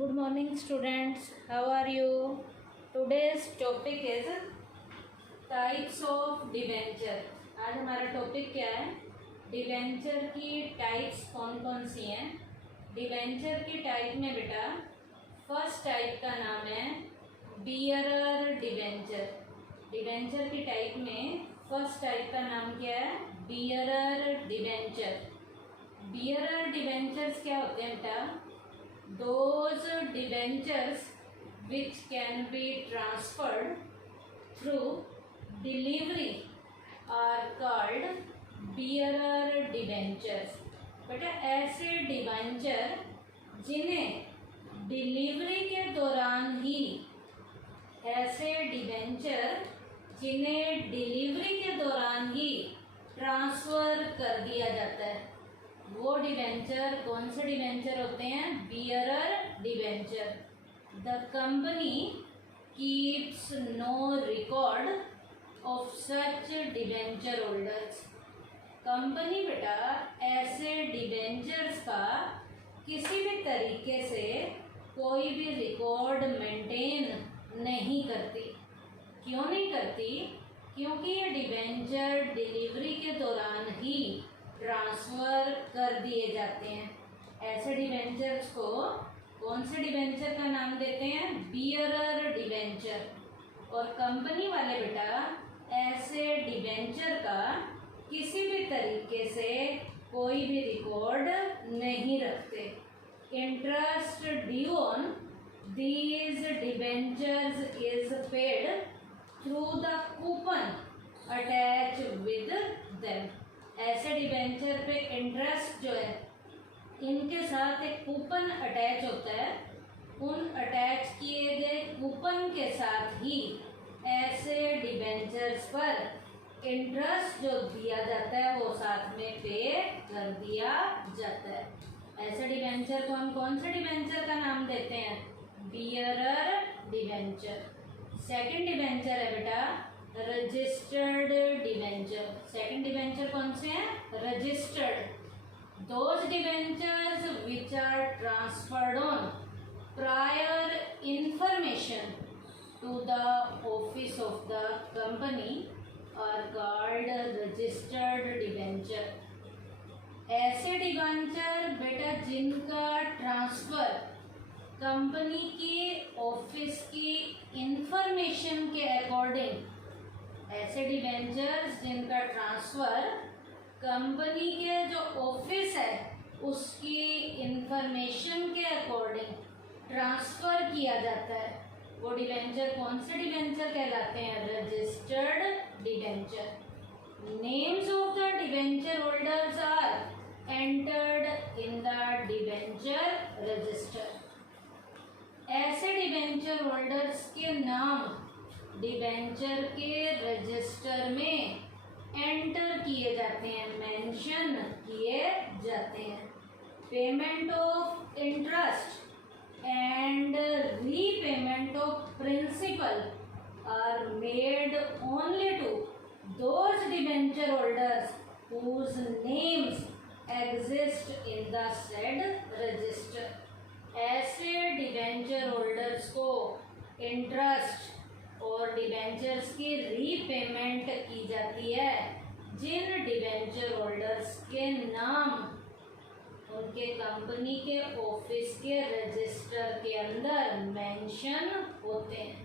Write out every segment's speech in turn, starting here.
Good morning students, how are you? Today's topic is types of debenture. आज हमारा topic क्या है? Debenture की टाइप्स कौन कौन सी हैं। डिवेंचर की टाइप में बेटा फर्स्ट टाइप का नाम है बियरर डिवेंचर। डिवेंचर की टाइप में फर्स्ट टाइप का नाम क्या है? Bearer debenture. बियरर डिवेंचर्स क्या होते हैं बेटा? Those debentures which can be transferred through delivery are called bearer debentures। बेटा ऐसे डिबेंचर जिन्हें डिलीवरी के दौरान ही ट्रांसफ़र कर दिया जाता है, वो डिवेंचर कौन से डिवेंचर होते हैं? Bearer debenture. The company keeps no record of such debenture holders. Company बेटा ऐसे डिवेंचर्स का किसी भी तरीके से कोई भी रिकॉर्ड मेंटेन नहीं करती। क्यों नहीं करती? क्योंकि ये डिवेंचर डिलीवरी के दौरान ही ट्रांसफ़र कर दिए जाते हैं। ऐसे डिवेंचर्स को कौन से डिवेंचर का नाम देते हैं? Bearer debenture. और कंपनी वाले बेटा ऐसे डिवेंचर का किसी भी तरीके से कोई भी रिकॉर्ड नहीं रखते। Interest due on these debentures is paid through the coupon attach with them. ऐसे डिवेंचर पे इंटरेस्ट जो है इनके साथ एक कूपन अटैच होता है। उन अटैच किए गए कूपन के साथ ही ऐसे डिवेंचर्स पर इंटरेस्ट जो दिया जाता है वो साथ में पे कर दिया जाता है। ऐसे डिवेंचर को हम कौन से डिवेंचर का नाम देते हैं? Bearer debenture. सेकंड डिवेंचर है बेटा रजिस्टर्ड डिवेंचर। सेकंड डिवेंचर कौन से हैं? Registered. Those debentures which are transferred on prior information to the office of the company are called registered debenture. ऐसे डिवेंचर बेटा जिनका ट्रांसफर कंपनी की ऑफिस की इंफॉर्मेशन के अकॉर्डिंग, ऐसे डिवेंचर्स जिनका ट्रांसफ़र कंपनी के जो ऑफिस है उसकी इंफॉर्मेशन के अकॉर्डिंग ट्रांसफ़र किया जाता है, वो डिवेंचर कौन से डिवेंचर कहलाते हैं? Registered debenture. Names of the debenture holders are entered in the debenture register. ऐसे डिवेंचर होल्डर्स के नाम डिवेंचर के रजिस्टर में एंटर किए जाते हैं, मेंशन किए जाते हैं। Payment of interest and repayment of principal are made only to those debenture holders whose names exist in the said register. ऐसे डिवेंचर होल्डर्स को इंटरेस्ट और डिवेंचर्स की रीपेमेंट की जाती है जिन डिवेंचर होल्डर्स के नाम उनके कंपनी के ऑफिस के रजिस्टर के अंदर मेंशन होते हैं।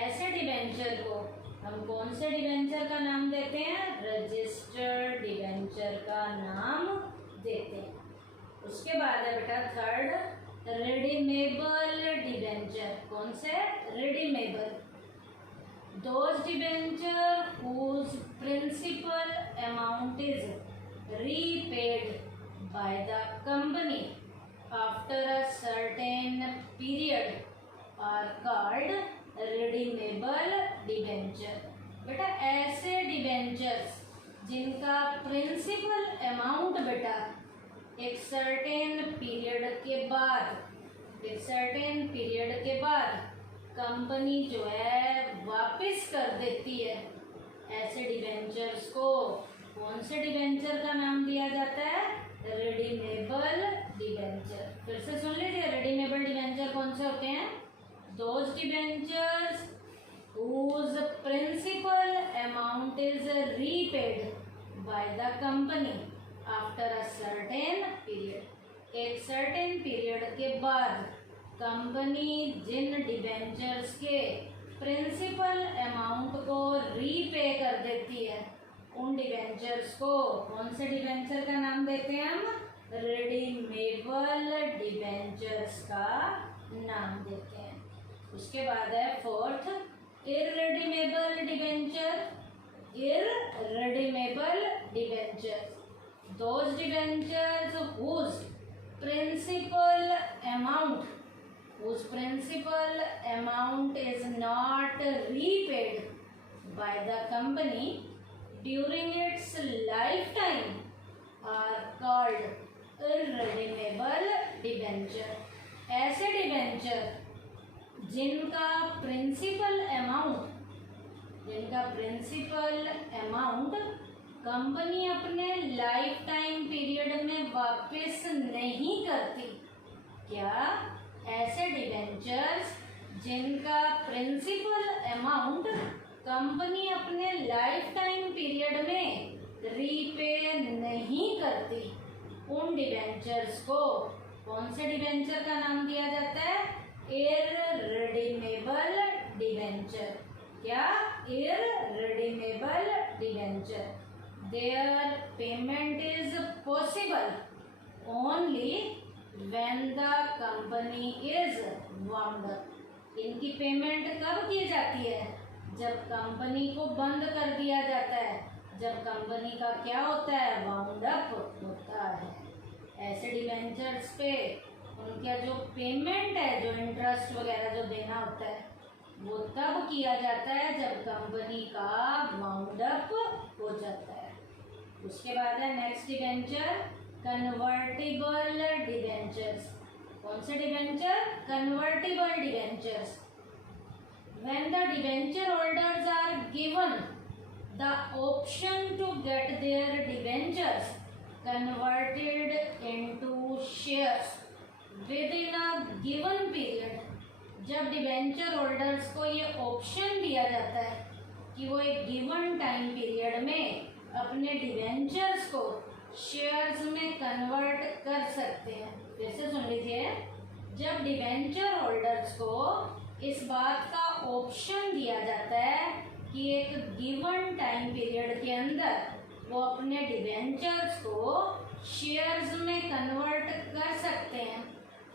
ऐसे डिवेंचर को हम कौन से डिवेंचर का नाम देते हैं? रजिस्टर्ड डिवेंचर का नाम देते हैं। उसके बाद है बेटा थर्ड रिडीमेबल डिवेंचर। कौन से? Redeemable. Those debenture whose principal amount is repaid by the company after a certain period are called redeemable debenture। बेटा ऐसे डिवेंचर्स जिनका प्रिंसिपल अमाउंट बेटा एक सर्टेन पीरियड के बाद कंपनी जो है वापस कर देती है, ऐसे डिवेंचर्स को कौन से डिवेंचर का नाम दिया जाता है? Redeemable debenture. फिर से सुन लीजिए, रिडीमेबल डिवेंचर कौन से होते हैं? Those debentures whose principal amount is repaid by the company after a certain period. एक certain period के बाद कंपनी जिन डिबेंचर्स के प्रिंसिपल अमाउंट को रीपे कर देती है, उन डिबेंचर्स को कौन से डिबेंचर का नाम देते हैं हम? रिडीमेबल डिबेंचर्स का नाम देते हैं। उसके बाद है fourth, irredeemable debenture. Irredeemable debentures, those debentures whose principal amount is not repaid by the company during its lifetime are called irredeemable debenture. ऐसे डिबेंचर जिनका प्रिंसिपल अमाउंट कंपनी अपने लाइफ टाइम पीरियड में वापस नहीं करती। क्या? ऐसे डिबेंचर्स जिनका प्रिंसिपल अमाउंट कंपनी अपने लाइफ टाइम पीरियड में रीपे नहीं करती, उन डिबेंचर्स को कौन से डिबेंचर का नाम दिया जाता है? irredeemable debenture. क्या? irredeemable debenture. Their payment is possible only when the company is wound up. इनकी पेमेंट कब की जाती है? जब कंपनी को बंद कर दिया जाता है, जब कंपनी का क्या होता है? वाउंड अप होता है। ऐसे डिबेंचर्स पे उनका जो पेमेंट है, जो इंटरेस्ट वगैरह जो देना होता है, वो तब किया जाता है जब कंपनी का वाउंड अप हो जाता है। उसके बाद है नेक्स्ट डिबेंचर, कन्वर्टिबल डिबेंचर्स। कौन से debenture? Convertible debentures. When the debenture holders are given the option to get their debentures converted into shares within a given period, जब डिबेंचर होल्डर्स को ये ऑप्शन दिया जाता है कि वो एक गिवन टाइम पीरियड में अपने डिबेंचर्स को शेयर्स में कन्वर्ट कर सकते हैं। फिर से सुन लीजिए, जब डिबेंचर होल्डर्स को इस बात का ऑप्शन दिया जाता है कि एक गिवन टाइम पीरियड के अंदर वो अपने डिबेंचर्स को शेयर्स में कन्वर्ट कर सकते हैं,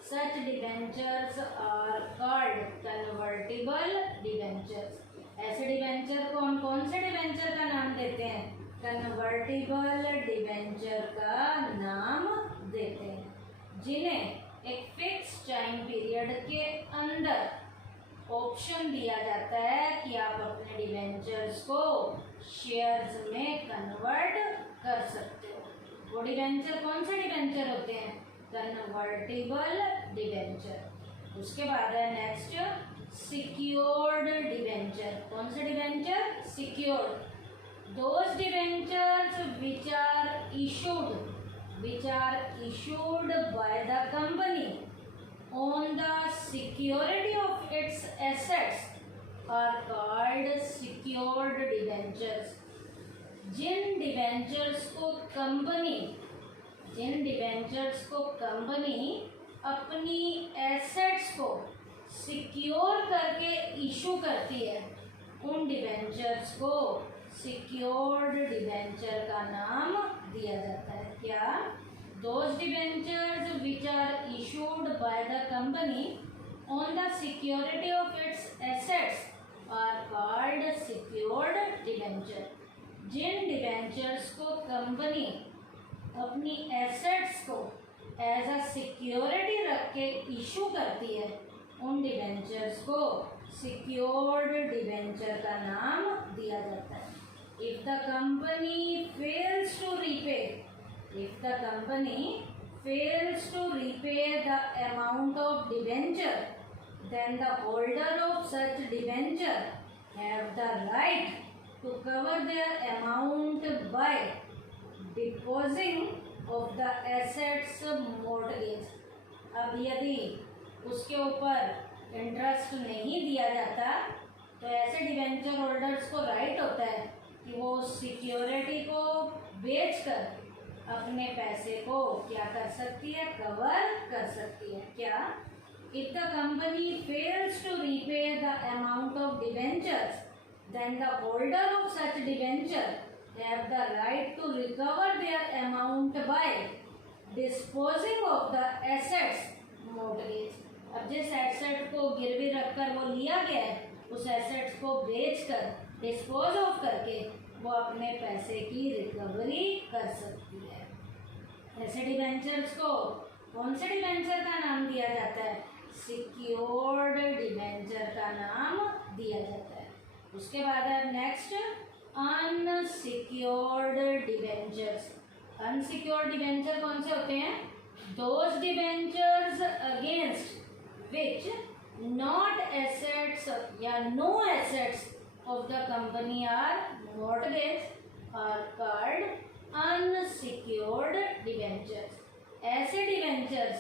such debentures are called convertible debentures. ऐसे डिबेंचर को हम कौन से डिबेंचर का नाम देते हैं? कन्वर्टिबल डिबेंचर का नाम देते हैं, जिन्हें एक फिक्स टाइम पीरियड के अंदर ऑप्शन दिया जाता है कि आप अपने डिबेंचर्स को शेयर्स में कन्वर्ट कर सकते हो। वो डिबेंचर कौन से डिबेंचर होते हैं? Convertible debenture. उसके बाद है नेक्स्ट, सिक्योर्ड डिबेंचर। कौन से debenture? Secured. Those debentures which are issued by the company on the security of its assets are called secured debentures. जिन डिबेंचर्स को कंपनी अपनी एसेट्स को सिक्योर करके इशू करती है, उन डिबेंचर्स को सिक्योर्ड डिबेंचर का नाम दिया जाता है। क्या? Those debentures which are issued by the company on the security of its assets are called secured debenture. जिन डिबेंचर्स को कंपनी अपनी एसेट्स को एज अ सिक्योरिटी रख के इशू करती है, उन डिबेंचर्स को सिक्योर्ड डिबेंचर का नाम दिया जाता है। If the company fails to repay the amount of debenture, then the holder of such debenture have the right to cover their amount by disposing of the assets mortgage. अब यदि उसके ऊपर interest नहीं दिया जाता, तो ऐसे डिवेंचर होल्डर्स को राइट होता है कि वो सिक्योरिटी को बेचकर अपने पैसे को क्या कर सकती है, कवर कर सकती है। क्या? If the company fails to repay the amount of debentures, then the holder of such debenture have the right to recover their amount by disposing of the assets mortgage। अब जिस एसेट को गिरवी रखकर वो लिया गया है, उस एसेट्स को बेचकर डिस्पोज ऑफ करके वो अपने पैसे की रिकवरी कर सकती है। ऐसे डिवेंचर्स को कौन से डिवेंचर का नाम दिया जाता है? सिक्योर्ड डिवेंचर का नाम दिया जाता है। उसके बाद है next unsecured debentures. Unsecured debenture कौन से होते हैं? Those debentures against which not assets या no assets of the company are mortgage are called unsecured debentures. ऐसे डिवेंचर्स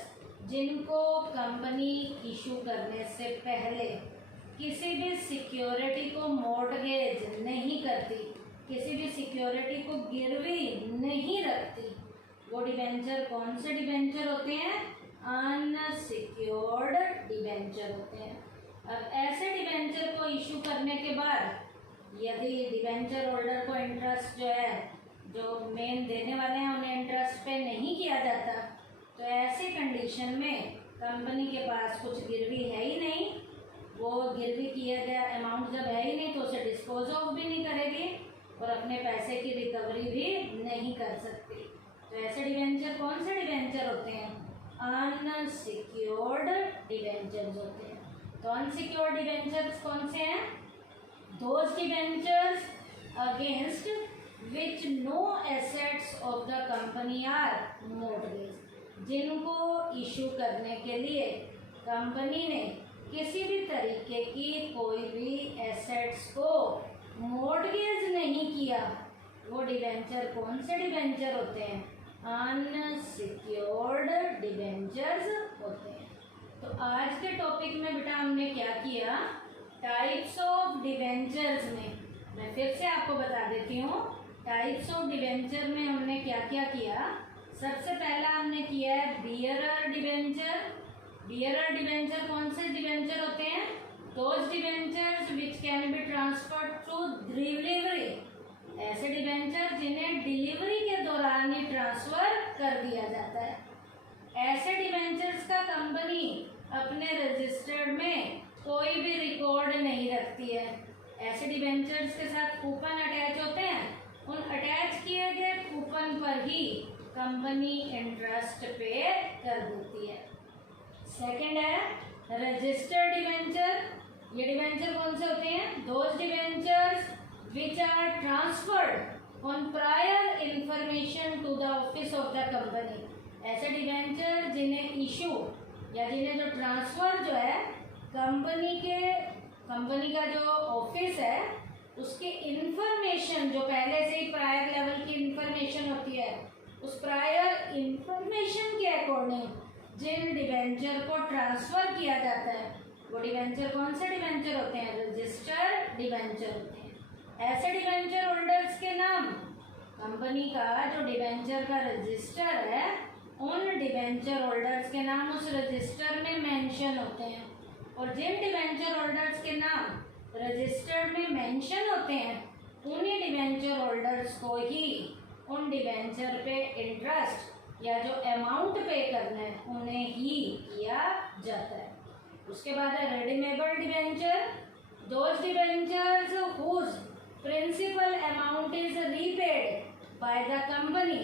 जिनको कंपनी इशू करने से पहले किसी भी सिक्योरिटी को मॉर्टगेज नहीं करती, किसी भी सिक्योरिटी को गिरवी नहीं रखती, वो डिवेंचर कौन से डिवेंचर होते हैं? अनसिक्योर्ड डिवेंचर होते हैं। अब ऐसे डिवेंचर को इशू करने के बाद यदि डिवेंचर होल्डर को इंटरेस्ट जो है, जो मेन देने वाले हैं उन्हें इंटरेस्ट पे नहीं किया जाता, तो ऐसी कंडीशन में कंपनी के पास कुछ गिरवी है ही नहीं, वो गिरवी किया गया अमाउंट जब है ही नहीं तो उसे डिस्पोज ऑफ भी नहीं करेगी और अपने पैसे की रिकवरी भी नहीं कर सकती। तो ऐसे डिवेंचर कौन से डिवेंचर होते हैं? अनसिक्योर्ड डिवेंचर्स होते हैं। तो अनसिक्योर्ड डिवेंचर्स कौन से हैं? Those debentures against which no assets of the company are mortgage, जिनको इशू करने के लिए कंपनी ने किसी भी तरीके की कोई भी एसेट्स को मॉर्टगेज नहीं किया, वो डिवेंचर कौन से डिवेंचर होते हैं? अनसिक्योर्ड डिवेंचर्स होते हैं। तो आज के टॉपिक में बेटा हमने क्या किया? टाइप्स ऑफ डिवेंचर्स में मैं फिर से आपको बता देती हूँ। टाइप्स ऑफ डिवेंचर में हमने क्या क्या किया? सबसे पहला हमने किया है बियरर डिवेंचर। बियरर डिवेंचर कौन से डिवेंचर होते हैं? Those debentures which can be transferred to delivery, ऐसे डिवेंचर जिन्हें डिलीवरी के दौरान ही ट्रांसफर कर दिया जाता है। ऐसे डिवेंचर्स का कंपनी अपने रजिस्टर्ड में कोई भी रिकॉर्ड नहीं रखती है। ऐसे डिवेंचर्स के साथ कूपन अटैच होते हैं, उन अटैच किए गए कूपन पर ही कंपनी इंटरेस्ट पे कर देती है। सेकंड है रजिस्टर्ड डिवेंचर। ये डिवेंचर कौन से होते हैं? Those debentures which are transferred on prior information to the office of the company. ऐसे डिवेंचर जिन्हें इशू या जिन्हें जो ट्रांसफर जो है कंपनी का जो ऑफिस है उसकी इंफॉर्मेशन, जो पहले से ही प्रायर लेवल की इंफॉर्मेशन होती है, उस प्रायर इंफॉर्मेशन के अकॉर्डिंग जिन डिवेंचर को ट्रांसफर किया जाता है वो डिवेंचर कौन से डिवेंचर होते हैं? रजिस्टर्ड डिवेंचर होते हैं। ऐसे डिवेंचर होल्डर्स के नाम कंपनी का जो डिवेंचर का रजिस्टर है, उन डिवेंचर होल्डर्स के नाम उस रजिस्टर में मेंशन होते हैं, और जिन डिवेंचर होल्डर्स के नाम रजिस्टर में मेंशन होते हैं उन्हीं डिवेंचर होल्डर्स को ही उन डिवेंचर पे इंटरेस्ट या जो अमाउंट पे करना है उन्हें ही किया जाता है। उसके बाद है redeemable debenture. Those debentures whose principal amount is repaid by the company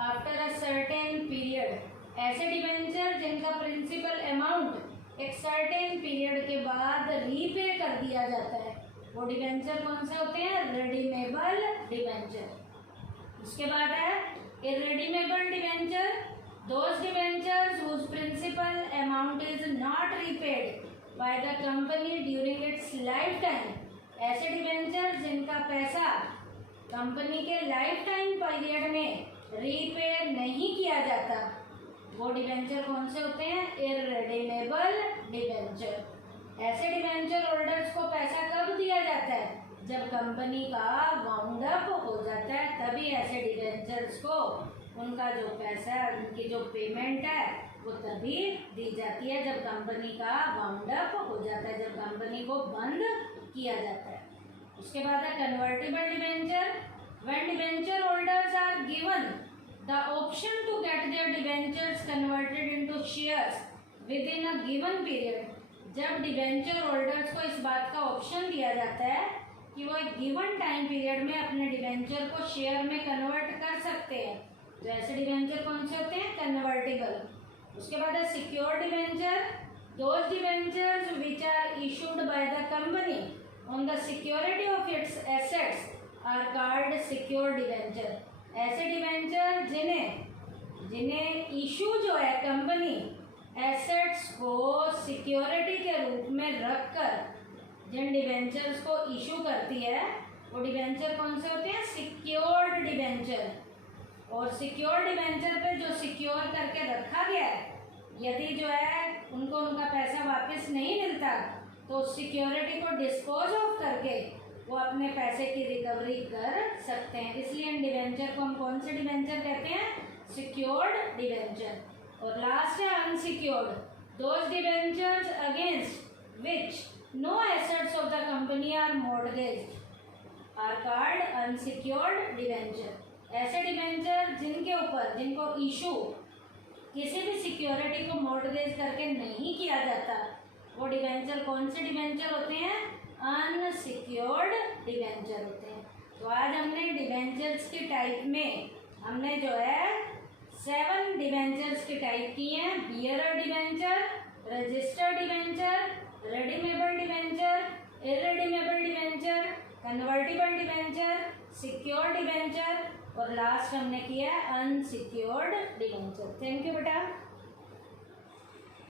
after a certain period. ऐसे डिवेंचर जिनका प्रिंसिपल अमाउंट एक सर्टेन पीरियड के बाद रीपे कर दिया जाता है, वो डिवेंचर कौन से होते हैं? Redeemable debenture. उसके बाद है irredeemable debenture, those debentures whose principal amount is not repaid by the company during its lifetime। ऐसे डिवेंचर जिनका पैसा कंपनी के लाइफ टाइम पीरियड में रीपे नहीं किया जाता, वो डिवेंचर कौन से होते हैं? Irredeemable debenture. ऐसे डिवेंचर होल्डर्स को पैसा कब दिया जाता है? जब कंपनी का वाउंड अप हो जाता है, तभी ऐसे डिवेंचर्स को उनका जो पैसा है, उनकी जो पेमेंट है वो तभी दी जाती है जब कंपनी का वाउंड अप हो जाता है, जब कंपनी को बंद किया जाता है। उसके बाद है convertible debenture. When debenture holders are given the option to get their debentures converted into shares within a given period, जब डिवेंचर होल्डर्स को इस बात का ऑप्शन दिया जाता है कि वो एक गिवन टाइम पीरियड में अपने डिवेंचर को शेयर में कन्वर्ट कर सकते हैं, तो ऐसे डिवेंचर कौन से होते हैं? कन्वर्टेबल। उसके बाद है secure debenture. Those debentures which are issued by the company on the security of its assets are called secure debenture. ऐसे डिवेंचर जिन्हें इशू जो है कंपनी एसेट्स को सिक्योरिटी के रूप में रखकर जिन डिवेंचर्स को इशू करती है, वो डिवेंचर कौन से होते हैं? Secured debenture. और सिक्योर डिवेंचर पे जो सिक्योर करके रखा गया है, यदि जो है उनको उनका पैसा वापस नहीं मिलता, तो सिक्योरिटी को डिस्पोज ऑफ करके वो अपने पैसे की रिकवरी कर सकते हैं। इसलिए इन डिवेंचर को हम कौन से डिवेंचर कहते हैं? Secured debenture. और लास्ट है unsecured. Those debentures against which no assets of the company are mortgaged are called unsecured debenture. ऐसे डिवेंचर जिनको इशू किसी भी सिक्योरिटी को मॉर्गेज करके नहीं किया जाता, वो डिवेंचर कौन से डिवेंचर होते हैं? अनसिक्योर्ड डिवेंचर होते हैं। तो आज हमने डिवेंचर्स की टाइप में हमने जो है 7 डिवेंचर्स की टाइप की हैं। Bearer debenture, registered debenture, redeemable debenture, irredeemable debenture, convertible debenture, secure debenture और लास्ट हमने किया है अनसिक्योर्ड डिवेंचर। थैंक यू बेटा।